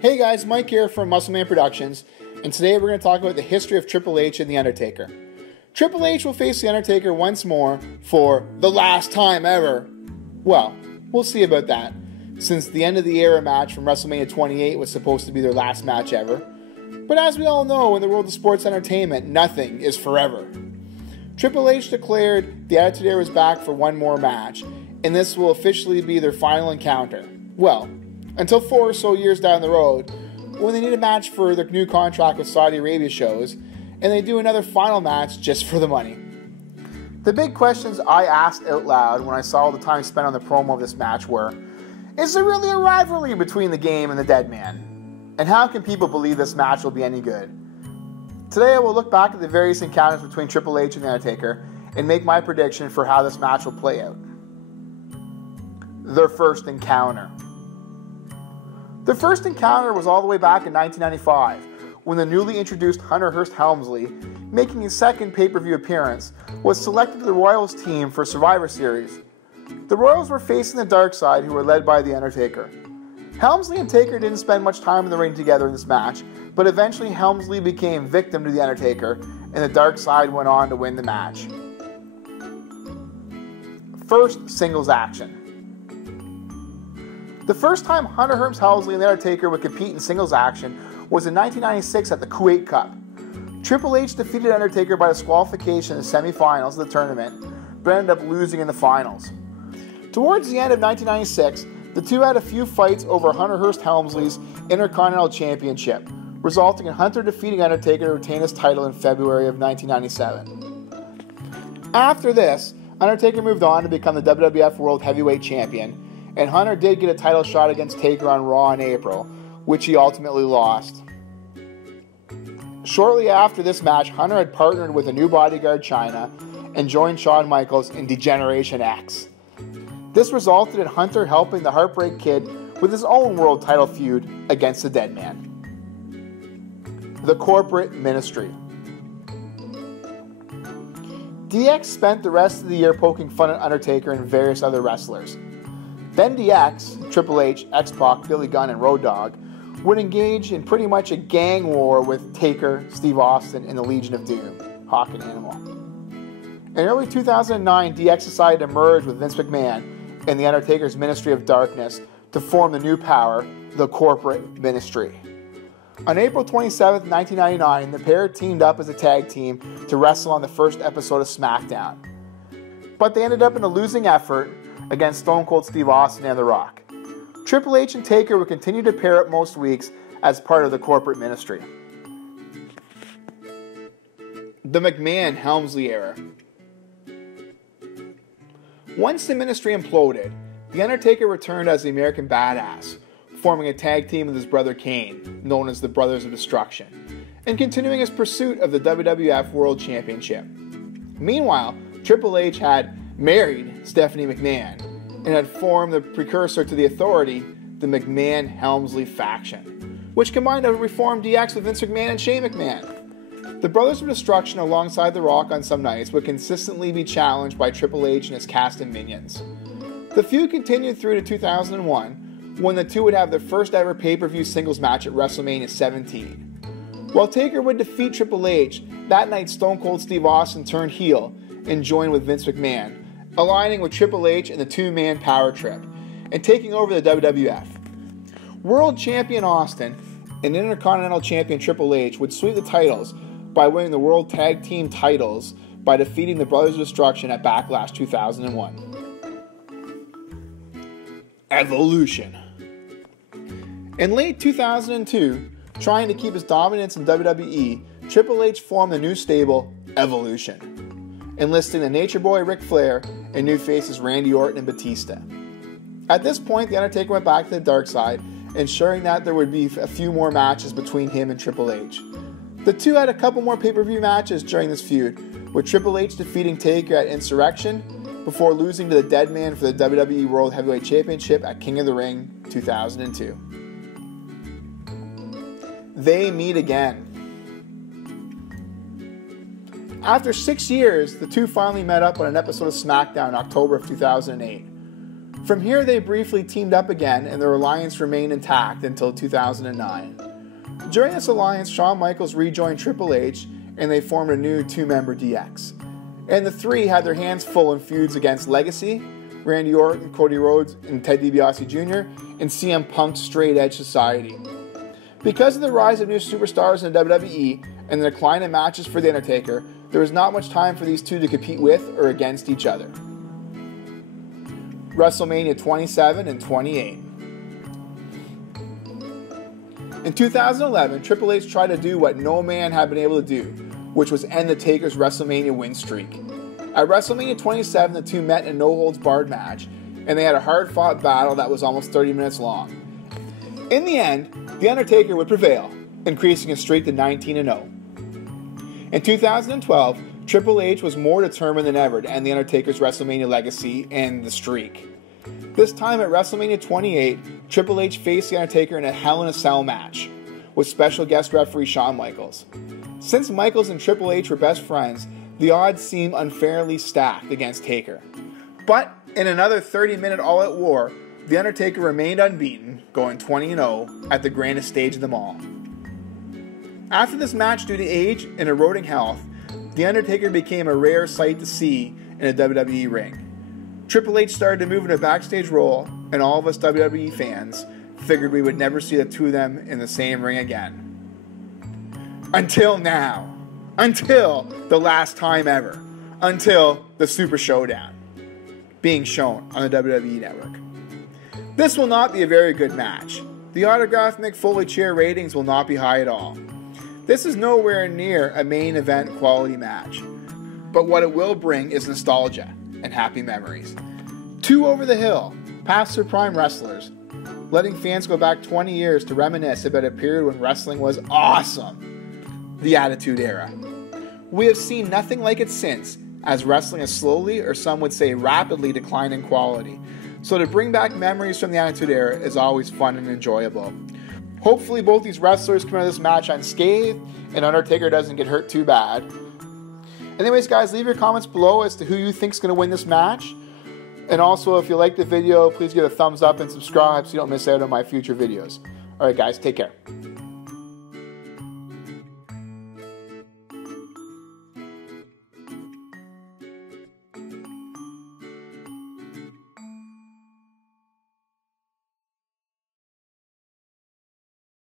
Hey guys, Mike here from Muscleman Productions, and today we're going to talk about the history of Triple H and The Undertaker. Triple H will face The Undertaker once more for the last time ever. Well, we'll see about that, since the end of the era match from WrestleMania 28 was supposed to be their last match ever. But as we all know, in the world of sports entertainment, nothing is forever. Triple H declared the Attitude Era was back for one more match, and this will officially be their final encounter. Well, until 4 or so years down the road, when they need a match for their new contract with Saudi Arabia shows, and they do another final match just for the money. The big questions I asked out loud when I saw all the time spent on the promo of this match were, is there really a rivalry between the Game and the Dead Man? And how can people believe this match will be any good? Today I will look back at the various encounters between Triple H and The Undertaker and make my prediction for how this match will play out. Their first encounter. Their first encounter was all the way back in 1995, when the newly introduced Hunter Hearst Helmsley, making his second pay-per-view appearance, was selected to the Royals team for Survivor Series. The Royals were facing the Dark Side, who were led by The Undertaker. Helmsley and Taker didn't spend much time in the ring together in this match, but eventually Helmsley became victim to The Undertaker, and the Dark Side went on to win the match. First singles action. The first time Hunter Hearst Helmsley and The Undertaker would compete in singles action was in 1996 at the Kuwait Cup. Triple H defeated Undertaker by disqualification in the semifinals of the tournament, but ended up losing in the finals. Towards the end of 1996, the two had a few fights over Hunter Hearst Helmsley's Intercontinental Championship, resulting in Hunter defeating Undertaker to retain his title in February of 1997. After this, Undertaker moved on to become the WWF World Heavyweight Champion, and Hunter did get a title shot against Taker on Raw in April, which he ultimately lost. Shortly after this match, Hunter had partnered with a new bodyguard, Chyna, and joined Shawn Michaels in Degeneration X. This resulted in Hunter helping the Heartbreak Kid with his own world title feud against the Dead Man. The Corporate Ministry. DX spent the rest of the year poking fun at Undertaker and various other wrestlers. Then DX, Triple H, X-Pac, Billy Gunn, and Road Dogg would engage in pretty much a gang war with Taker, Steve Austin, and the Legion of Doom, Hawk and Animal. In early 2009, DX decided to merge with Vince McMahon and The Undertaker's Ministry of Darkness to form the new power, the Corporate Ministry. On April 27, 1999, the pair teamed up as a tag team to wrestle on the first episode of SmackDown. But they ended up in a losing effort against Stone Cold Steve Austin and The Rock. Triple H and Taker would continue to pair up most weeks as part of the Corporate Ministry. The McMahon-Helmsley Era. Once the ministry imploded, The Undertaker returned as the American Badass, forming a tag team with his brother Kane, known as the Brothers of Destruction, and continuing his pursuit of the WWF World Championship. Meanwhile, Triple H had married Stephanie McMahon and had formed the precursor to the Authority, the McMahon-Helmsley faction, which combined a reformed DX with Vince McMahon and Shane McMahon. The Brothers of Destruction alongside The Rock on some nights would consistently be challenged by Triple H and his cast of minions. The feud continued through to 2001, when the two would have their first ever pay-per-view singles match at WrestleMania 17. While Taker would defeat Triple H, that night Stone Cold Steve Austin turned heel and joined with Vince McMahon, aligning with Triple H in the two-man power trip, and taking over the WWF. World Champion Austin and Intercontinental Champion Triple H would sweep the titles by winning the World Tag Team titles by defeating the Brothers of Destruction at Backlash 2001. Evolution. In late 2002, trying to keep his dominance in WWE, Triple H formed the new stable, Evolution, enlisting the Nature Boy Ric Flair and new faces Randy Orton and Batista. At this point, The Undertaker went back to the dark side, ensuring that there would be a few more matches between him and Triple H. The two had a couple more pay-per-view matches during this feud, with Triple H defeating Taker at Insurrection before losing to the Dead Man for the WWE World Heavyweight Championship at King of the Ring 2002. They meet again. After 6 years, the two finally met up on an episode of SmackDown in October of 2008. From here, they briefly teamed up again, and their alliance remained intact until 2009. During this alliance, Shawn Michaels rejoined Triple H, and they formed a new two-member DX. And the three had their hands full in feuds against Legacy, Randy Orton, Cody Rhodes, and Ted DiBiase Jr., and CM Punk's Straight Edge Society. Because of the rise of new superstars in the WWE and the decline in matches for The Undertaker, there was not much time for these two to compete with or against each other. WrestleMania 27 and 28. In 2011, Triple H tried to do what no man had been able to do, which was end the Taker's WrestleMania win streak. At WrestleMania 27, the two met in a no-holds-barred match, and they had a hard-fought battle that was almost 30 minutes long. In the end, The Undertaker would prevail, increasing his streak to 19-0. In 2012, Triple H was more determined than ever to end The Undertaker's WrestleMania legacy and the streak. This time at WrestleMania 28, Triple H faced The Undertaker in a Hell in a Cell match, with special guest referee Shawn Michaels. Since Michaels and Triple H were best friends, the odds seemed unfairly stacked against Taker. But in another 30-minute all-out war, The Undertaker remained unbeaten, going 20-0 at the grandest stage of them all. After this match, due to age and eroding health, The Undertaker became a rare sight to see in a WWE ring. Triple H started to move into a backstage role, and all of us WWE fans figured we would never see the two of them in the same ring again. Until now. Until the last time ever. Until the Super Showdown being shown on the WWE Network. This will not be a very good match. The autographed Mick Foley chair ratings will not be high at all. This is nowhere near a main event quality match. But what it will bring is nostalgia and happy memories. Two over the hill, past their prime wrestlers, letting fans go back 20 years to reminisce about a period when wrestling was awesome. The Attitude Era. We have seen nothing like it since, as wrestling has slowly, or some would say rapidly, declined in quality. So to bring back memories from the Attitude Era is always fun and enjoyable. Hopefully both these wrestlers come out of this match unscathed, and Undertaker doesn't get hurt too bad. Anyways, guys, leave your comments below as to who you think is going to win this match. And also, if you like the video, please give it a thumbs up and subscribe so you don't miss out on my future videos. Alright guys, take care.